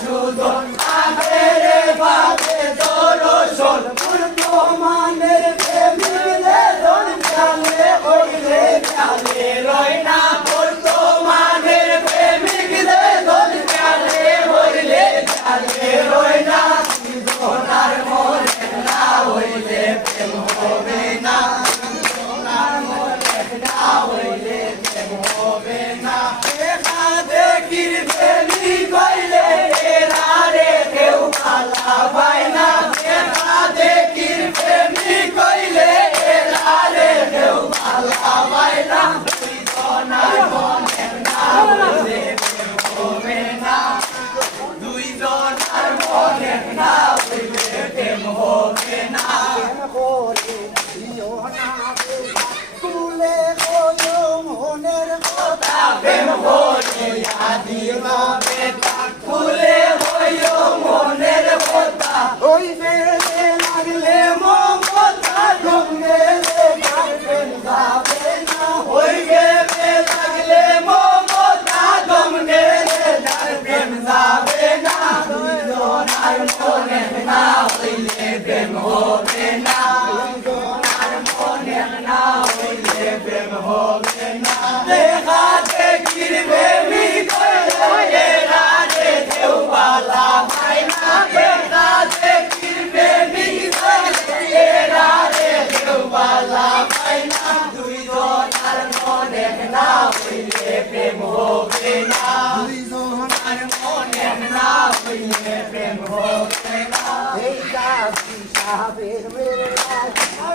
সুজন আখেরে পাবে দর্শন বর্তমানের প্রেমিকরে জন চালে হইলে চালে রয় না বর্তমানের প্রেমিকরে জন চালে হইলে চালে রয় না সোনার মনে না হইলে প্রেম হবে না সোনার মনে না হইলে প্রেম হবে না দেখা দেখির প্রেমী কইলে এরা রে কেউ পালা পায় না দেখা দেখির প্রেমী কইলে এরা রে কেউ পালা পায় না দুইজনার মনে না হইলে প্রেম হবে না দুইজনার মনে না হইলে প্রেম হবে না তুলে কইও মনের কথা প্রেম করিয়া দিও বেটা তুলে কইও মনের কথা ওই বেলে লাগলে মমতা সঙ্গে প্রেম যাবে না ওই বেলে লাগলে মমতা সঙ্গে প্রেম যাবে না দুইজনার মনে না হইলে প্রেম হবে না দুইজনার মনে না হইলে প্রেম হবে না দেখা দেখির প্রেমী কইলে এরা রে কেউ পালা পায় না দেখা দেখির প্রেমী কইলে এরা রে কেউ পালা পায় না দুইজনার মনে না হইলে প্রেম হবে না দুইজনার মনে না হইলে প্রেম হবে না এই জাতি সাহেবের মেরে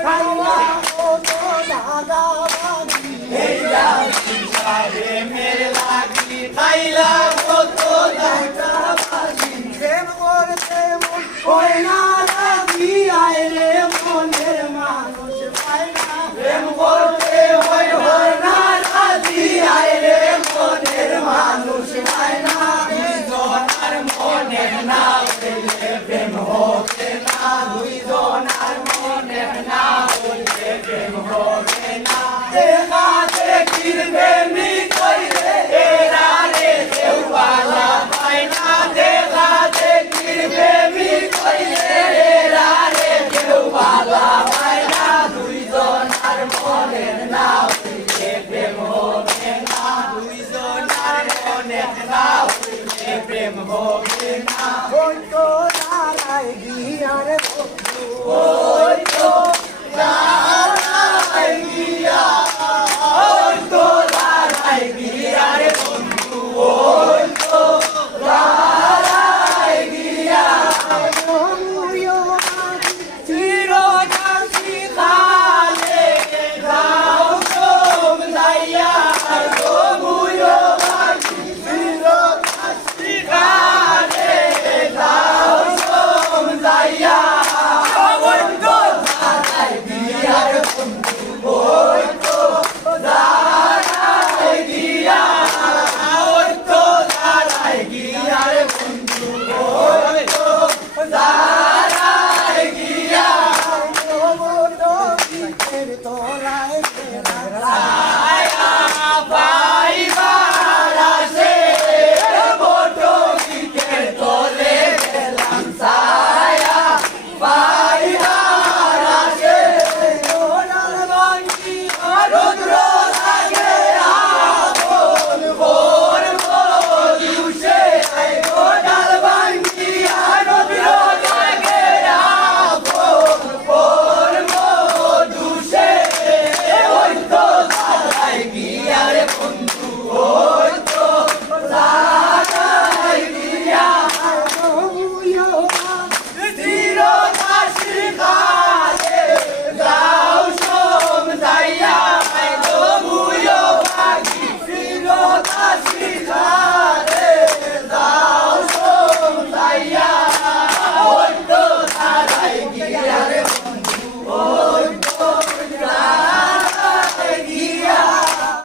খাইলা কত দাগাবাজি এই জাতি সাহেবের মেরে লাগি খাইলা কত দাগাবাজি প্রেম করতে মন হয় না রাজি আইলে মনের মানুষ পায় না প্রেম করতে হয় না রাজি আইলে মনের মানুষ পায় না দুইজনার মনে না হইলে প্রেম হবে না দুইজনার মনে না হইলে প্রেম হবে না দেখা দেখির প্রেমী কইলে এরা রে কেউ পালা পায় না দেখা দেখির প্রেমী কইলে এরা রে কেউ পালা পায় না দুইজনার মনে না হইলে প্রেম হবে না দুইজনার মনে না হইলে প্রেম হবে না ওই তো দাঁড়ায় গিয়ার বন্ধু ওই তো